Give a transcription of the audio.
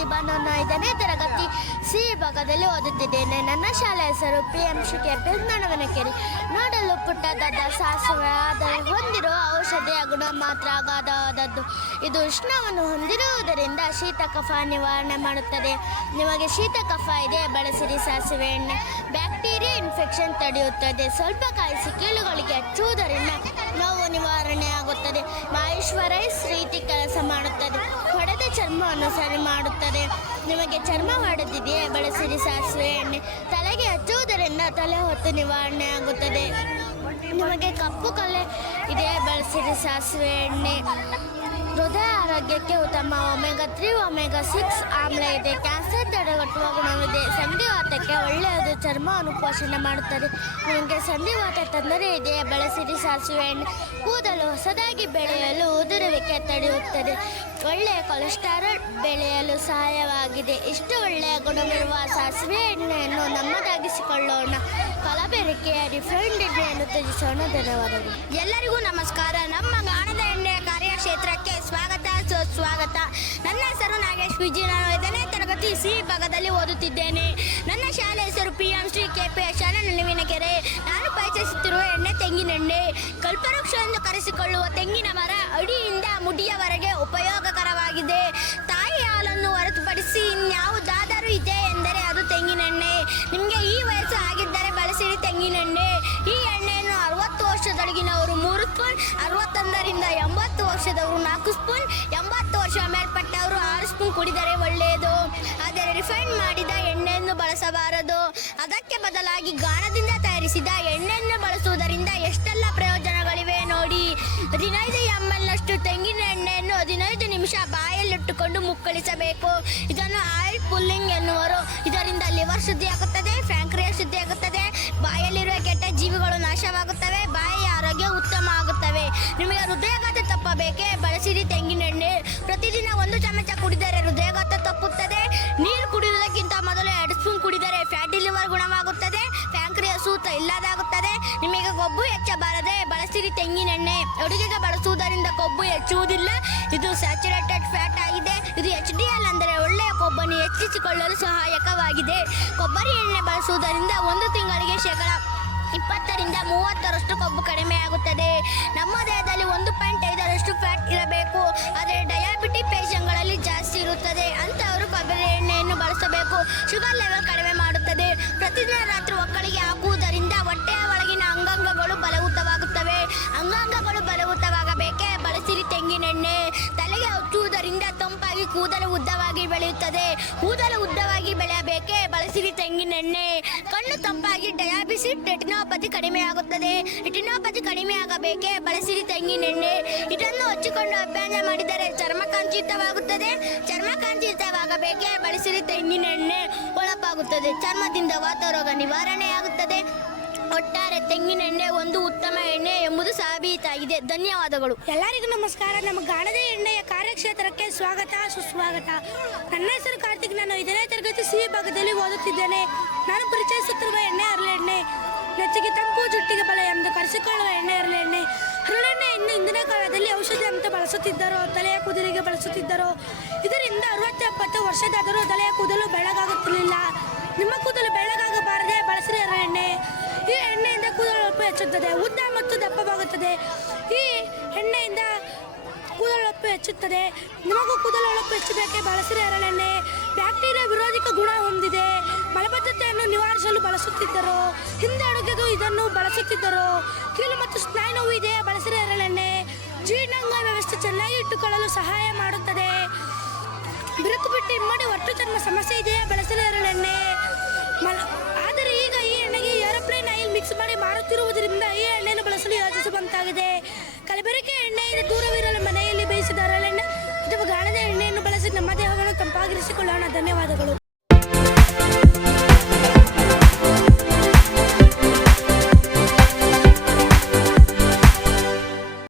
ಪ್ರತಿಭಾ. ನಾನು 5ನೇ ತರಗತಿ ಸಿ ಭಾಗದಲ್ಲಿ ಓದುತ್ತಿದ್ದೇನೆ. ನನ್ನ ಶಾಲೆ ಹೆಸರು PMC KP ನಡವನಕೆರೆ. ನೋಡಲು ಪುಟ್ಟದಾದ ಸಾಸಿವೆ, ಆದರೆ ಹೊಂದಿರುವ ಔಷಧಿಯ ಗುಣ ಮಾತ್ರ ಅಗಾಧವಾದದ್ದು. ಇದು ಉಷ್ಣವನ್ನು ಹೊಂದಿರುವುದರಿಂದ ಶೀತ ಕಫ ನಿವಾರಣೆ ಮಾಡುತ್ತದೆ. ನಿಮಗೆ ಶೀತ ಕಫ ಇದೆ, ಬಳಸಿರಿ ಸಾಸಿವೆ ಎಣ್ಣೆ. ಬ್ಯಾಕ್ಟೀರಿಯಾ ಇನ್ಫೆಕ್ಷನ್ ತಡೆಯುತ್ತದೆ. ಸ್ವಲ್ಪ ಕಾಯಿಸಿ ಕೀಲುಗಳಿಗೆ ಹಚ್ಚುವುದರಿಂದ ನೋವು ನಿವಾರಣೆ ಆಗುತ್ತದೆ. ಮಾಯಿಶ್ಚರೈಸ್ ರೀತಿ ಕೆಲಸ ಮಾಡುತ್ತದೆ. ಹೊಡೆದ ಚರ್ಮವನ್ನು ಸರಿ ಮಾಡುತ್ತದೆ. ನಿಮಗೆ ಚರ್ಮ ಹೊಡೆದಿದೆಯೇ, ಬಳಸಿರಿ ಸಾಸಿವೆ ಎಣ್ಣೆ. ತಲೆಗೆ ಹಚ್ಚುವುದರಿಂದ ತಲೆ ಹೊತ್ತು ನಿವಾರಣೆ ಆಗುತ್ತದೆ. ನಿಮಗೆ ಕಪ್ಪು ಕಲೆ ಇದೆ, ಬಳಸಿರಿ ಸಾಸಿವೆ ಎಣ್ಣೆ. ಹೃದಯ ಆರೋಗ್ಯಕ್ಕೆ ಉತ್ತಮ. ಒಮೆಗಾ 3 ಒಮೆಗಾ 6 ಆಮ್ಲ ಇದೆ. ಕ್ಯಾನ್ಸರ್ ತಡೆಗಟ್ಟುವ ಗುಣವಿದೆ. ಸಂಧಿವಾತಕ್ಕೆ ಒಳ್ಳೆಯದು. ಚರ್ಮವನ್ನು ಪೋಷಣೆ ಮಾಡುತ್ತದೆ. ನಿಮಗೆ ಸಂಧಿವಾತ ತೊಂದರೆ ಇದೆ, ಬಳಸಿರಿ ಸಾಸಿವೆ ಎಣ್ಣೆ. ಕೂದಲು ಹೊಸದಾಗಿ ಬೆಳೆಯಲು ಉದುರುವಿಕೆ ತಡೆಯುತ್ತದೆ. ಒಳ್ಳೆಯ ಕೊಲೆಸ್ಟರಾಲ್ ಬೆಳೆಯಲು ಸಹಾಯವಾಗಿದೆ. ಇಷ್ಟು ಒಳ್ಳೆಯ ಗುಣವಿರುವ ಸಾಸಿವೆ ಎಣ್ಣೆಯನ್ನು ನಮ್ಮದಾಗಿಸಿಕೊಳ್ಳೋಣ. ಕಲಬೆರಕೆಯ ರಿಫೈನ್ಡ್ ಎಣ್ಣೆಯನ್ನು ತ್ಯಜಿಸೋಣ. ಧನ್ಯವಾದಗಳು. ಎಲ್ಲರಿಗೂ ನಮಸ್ಕಾರ. ನಮ್ಮ ಗಾಣದ ಎಣ್ಣೆಯ ಕಾರ್ಯಕ್ಷೇತ್ರಕ್ಕೆ ಸ್ವಾಗತ ಸುಸ್ವಾಗತ. ನನ್ನ ಹೆಸರು ನಾಗೇಶ್ ವಿಜಿ. ನಾನು 5ನೇ ತರಗತಿ ಸಿ ಭಾಗದಲ್ಲಿ ಓದುತ್ತಿದ್ದೇನೆ. ನನ್ನ ಶಾಲೆ ಹೆಸರು PMC KP ಶಾಲೆ ನಡುವಿನಕೆರೆ. ನಾನು ಪರಿಚಯಿಸುತ್ತಿರುವ ಎಣ್ಣೆ ತೆಂಗಿನೆಣ್ಣೆ. ಕಲ್ಪವೃಕ್ಷ ಎಂದು ಕರೆಸಿಕೊಳ್ಳುವ ತೆಂಗಿನ ಮರ ಅಡಿಯಿಂದ ಮುಡಿಯವರೆಗೆ ಉಪಯೋಗಕರವಾಗಿದೆ. ತಾಯಿ ಹಾಲನ್ನು ಹೊರತುಪಡಿಸಿ ಇನ್ಯಾವುದಾದರೂ ಇದೆ ಎಂದರೆ ಅದು ತೆಂಗಿನೆಣ್ಣೆ. ನಿಮಗೆ ಈ ವಯಸ್ಸು ಆಗಿದ್ದರೆ ಬಳಸಿರಿ ತೆಂಗಿನೆಣ್ಣೆ. ಈ ಎಣ್ಣೆಯನ್ನು 60 ವರ್ಷದೊಳಗಿನವರು 3 ಸ್ಪೂನ್, 61ರಿಂದ 80 ವರ್ಷದವರು 4 ಸ್ಪೂನ್, 80 ವರ್ಷ ಮೇಲ್ಪಟ್ಟವರು 6 ಸ್ಪೂನ್ ಕುಡಿದರೆ ಒಳ್ಳೆಯದು. ಆದರೆ ರಿಫೈನ್ ಮಾಡಿದ ಎಣ್ಣೆಯನ್ನು ಬಳಸಬಾರದು. ಅದಕ್ಕೆ ಬದಲಾಗಿ ಗಾಣದಿಂದ ತಯಾರಿಸಿದ ಎಣ್ಣೆಯನ್ನು ಬಳಸುವುದರಿಂದ ಎಷ್ಟೆಲ್ಲ ಪ್ರಯೋಜನಗಳಿವೆ ನೋಡಿ. 15 ml ನಷ್ಟು ತೆಂಗಿನ ಎಣ್ಣೆಯನ್ನು 15 ನಿಮಿಷ ಬಾಯಲ್ಲಿಟ್ಟುಕೊಂಡು ಮುಕ್ಕಳಿಸಬೇಕು. ಇದನ್ನು ಆಯಿಲ್ ಪುಲ್ಲಿಂಗ್ ಎನ್ನುವರು. ಇದರಿಂದ ಲಿವರ್ ಶುದ್ಧಿಯಾಗುತ್ತದೆ, ಪ್ಯಾಂಕ್ರಿಯಾಸ್ ಶುದ್ಧಿಯಾಗುತ್ತದೆ, ಬಾಯಲ್ಲಿರುವ ಕೆಟ್ಟ ಜೀವಿಗಳು ನಾಶವಾಗುತ್ತವೆ, ಬಾಯಿಯ ಆರೋಗ್ಯ ಉತ್ತಮ ಆಗುತ್ತವೆ. ನಿಮಗೆ ಹೃದಯಾಘಾತ ತಪ್ಪಬೇಕೇ, ಬಳಸಿರಿ ತೆಂಗಿನೆಣ್ಣೆ. ಪ್ರತಿದಿನ 1 ಚಮಚ ಕುಡಿದರೆ ಹೃದಯಾಘಾತ ತಪ್ಪುತ್ತದೆ. ನೀರು ಕುಡಿಯುವುದಕ್ಕಿಂತ ಮೊದಲು 2 ಸ್ಪೂನ್ ಕುಡಿದರೆ ಫ್ಯಾಟಿ ಲಿವರ್ ಗುಣವಾಗುತ್ತದೆ, ಪ್ಯಾಂಕ್ರಿಯಾಸ್ ಸೂತ ಇಲ್ಲದಾಗುತ್ತದೆ. ನಿಮಗೆ ಕೊಬ್ಬು ಹೆಚ್ಚಬಾರದೆ, ಬಳಸಿರಿ ತೆಂಗಿನೆಣ್ಣೆ. ಅಡುಗೆಗೆ ಬಳಸುವುದರಿಂದ ಕೊಬ್ಬು ಹೆಚ್ಚುವುದಿಲ್ಲ. ಇದು ಸ್ಯಾಚುರೇಟೆಡ್ ಫ್ಯಾಟ್ ಆಗಿದೆ. ಇದು HDL ಅಂದರೆ ಒಳ್ಳೆಯ ಕೊಬ್ಬನ್ನು ಹೆಚ್ಚಿಸಿಕೊಳ್ಳಲು ಸಹಾಯಕವಾಗಿದೆ. ಕೊಬ್ಬರಿ ಎಣ್ಣೆ ಬಳಸುವುದರಿಂದ 1 ತಿಂಗಳಿಗೆ ಶೇಕಡ 20ರಿಂದ 30ರಷ್ಟು ಕೊಬ್ಬು ಕಡಿಮೆಯಾಗುತ್ತದೆ. ನಮ್ಮ ದೇಹದಲ್ಲಿ 1.5ರಷ್ಟು ಫ್ಯಾಟ್ ಇರಬೇಕು. ಆದರೆ ಡಯಾಬಿಟಿಕ್ ಪೇಷಂಟ್ಗಳಲ್ಲಿ ಜಾಸ್ತಿ ಇರುತ್ತದೆ. ಅಂಥವರು ಕೊಬ್ಬರಿ ಎಣ್ಣೆಯನ್ನು ಬಳಸಬೇಕು. ಶುಗರ್ ಲೆವೆಲ್ ಕಡಿಮೆ ಮಾಡುತ್ತದೆ. ಪ್ರತಿದಿನ ರಾತ್ರಿ ಒಕ್ಕಳಿಗೆ ಹಾಕುವುದರಿಂದ ಹೊಟ್ಟೆಯ ಒಳಗಿನ ಅಂಗಾಂಗಗಳು ಬಲವೂತವಾಗುತ್ತವೆ. ಅಂಗಾಂಗಗಳು ಬಲವೂತವಾಗಬೇಕೇ, ಬಳಸಿರಿ ತೆಂಗಿನೆಣ್ಣೆ. ತಲೆಗೆ ಹಚ್ಚುವುದರಿಂದ ತಂಪಾಗಿ ಕೂದಲು ಉದ್ದವಾಗಿ ಬೆಳೆಯುತ್ತದೆ. ಕೂದಲು ಉದ್ದವಾಗಿ ಬೆಳೆಯಬೇಕೇ, ಬಳಸಿರಿ ತೆಂಗಿನೆಣ್ಣೆ. ಕಣ್ಣು ತಂಪಾಗಿ ಡಯಾಬಿಟಿಸ್ ರೆಟಿನೋಪತಿ ಕಡಿಮೆಯಾಗುತ್ತದೆ. ರೆಟಿನೋಪತಿ ಕಡಿಮೆಯಾಗಬೇಕೇ, ಬಳಸಿರಿ ತೆಂಗಿನೆಣ್ಣೆ. ಇದನ್ನು ಹಚ್ಚಿಕೊಂಡು ಅಭ್ಯಾಸ ಮಾಡಿದರೆ ಚರ್ಮ ಕಾಂಚಿತವಾಗುತ್ತದೆ. ಚರ್ಮ ಕಾಂಚಿತವಾಗಬೇಕೇ, ಬಳಸಿರಿ ತೆಂಗಿನೆಣ್ಣೆ. ಹೊಳಪಾಗುತ್ತದೆ. ಚರ್ಮದಿಂದ ವಾತರೋಗ ನಿವಾರಣೆಯಾಗುತ್ತದೆ. ಒಟ್ಟಾರೆ ತೆಂಗಿನೆಣ್ಣೆ ಒಂದು ಉತ್ತಮ ಎಣ್ಣೆ ಎಂಬುದು ಸಾಬೀತಾಗಿದೆ. ಧನ್ಯವಾದಗಳು. ಎಲ್ಲರಿಗೂ ನಮಸ್ಕಾರ. ನಮ್ಮ ಗಾಣದ ಎಣ್ಣೆಯ ಕಾರ್ಯಕ್ಷೇತ್ರಕ್ಕೆ ಸ್ವಾಗತ ಸುಸ್ವಾಗತ. ನನ್ನ ಹೆಸರು ಕಾರ್ತಿಕ್. ನಾನು 5ನೇ ತರಗತಿ ಸಿ ಭಾಗದಲ್ಲಿ ಓದುತ್ತಿದ್ದೇನೆ. ನಾನು ಪರಿಚಯಿಸುತ್ತಿರುವ ಎಣ್ಣೆ ಹರಳೆಣ್ಣೆ. ನೆಚ್ಚಿಗೆ ತಂಪು, ಜುಟ್ಟಿಗೆ ಬಲ ಎಂದು ಕರೆಸಿಕೊಳ್ಳುವ ಎಣ್ಣೆ ಹರಳೆಣ್ಣೆ. ಹರಳೆಣ್ಣೆಯನ್ನು ಇಂದಿನ ಕಾಲದಲ್ಲಿ ಔಷಧಿ ಅಂತ ಬಳಸುತ್ತಿದ್ದರು. ತಲೆಯ ಕೂದಲಿಗೆ ಬಳಸುತ್ತಿದ್ದರು. ಇದರಿಂದ 60-70 ವರ್ಷದಾದರೂ ತಲೆಯ ಕೂದಲು ಬೆಳ್ಳಗಾಗುತ್ತಿರಲಿಲ್ಲ. ನಿಮ್ಮ ಕೂದಲು ಬೆಳ್ಳಗಾಗಬಾರದೆ, ಬಳಸಿರಿ ಹರಳೆಣ್ಣೆ. ಈ ಎಣ್ಣೆಯಿಂದ ಕೂದಲು ಹೊಳಪು ಹೆಚ್ಚುತ್ತದೆ, ಉದ್ದ ಮತ್ತು ದಪ್ಪವಾಗುತ್ತದೆ. ಈ ಎಣ್ಣೆಯಿಂದ ಕೂದಲು ಹೊಳಪು ಹೆಚ್ಚುತ್ತದೆ. ನಿಮಗೂ ಕೂದಲು ಹೊಳಪು ಹೆಚ್ಚಬೇಕೆ, ಬಳಸಿರಿ ಹರಳೆಣ್ಣೆ. ಬ್ಯಾಕ್ಟೀರಿಯಾ ವಿರೋಧಕ ಗುಣ ಹೊಂದಿದೆ. ಮಲಬದ್ಧತೆಯನ್ನು ನಿವಾರಿಸಲು ಬಳಸುತ್ತಿದ್ದರು. ಹಿಂದೆ ಅಡುಗೆಗೂ ಇದನ್ನು ಬಳಸುತ್ತಿದ್ದರು. ಕೀಲು ಮತ್ತು ಸ್ನಾಯು ನೋವು ಇದೆ, ಬಳಸಿರಿ ಹರಳೆಣ್ಣೆ. ಜೀರ್ಣಾಂಗ ವ್ಯವಸ್ಥೆ ಚೆನ್ನಾಗಿ ಇಟ್ಟುಕೊಳ್ಳಲು ಸಹಾಯ ಮಾಡುತ್ತದೆ. ಬಿರುಕು ಬಿಟ್ಟು ಇಮ್ಮಡಿ ಒಟ್ಟು ಚರ್ಮ ಸಮಸ್ಯೆ ಇದೆ, ಬಳಸಿರಿ ಹರಳೆಣ್ಣೆ. ಆದರೆ ಈಗ ಈ ಎಣ್ಣೆಗೆ ಏರೋಪ್ಲೇನ್ ಆಯಿಲ್ ಮಿಕ್ಸ್ ಮಾಡಿ ಮಾರುತ್ತಿರುವುದರಿಂದ ಈ ಎಣ್ಣೆಯನ್ನು ಬಳಸಲು ಯೋಚಿಸುವಂತಾಗಿದೆ. ಕಲಬೆರಕೆ ಎಣ್ಣೆಯಿಂದ ದೂರವಿರಲು ಮನೆಯಲ್ಲಿ ಬೇಯಿಸಿದ ಹರಳೆಣ್ಣೆ ಅಥವಾ ಗಾಣದ ಎಣ್ಣೆಯನ್ನು ಬಳಸಿ ನಮ್ಮ ದೇಹವನ್ನು ತಂಪಾಗಿರಿಸಿಕೊಳ್ಳೋಣ. ಧನ್ಯವಾದಗಳು.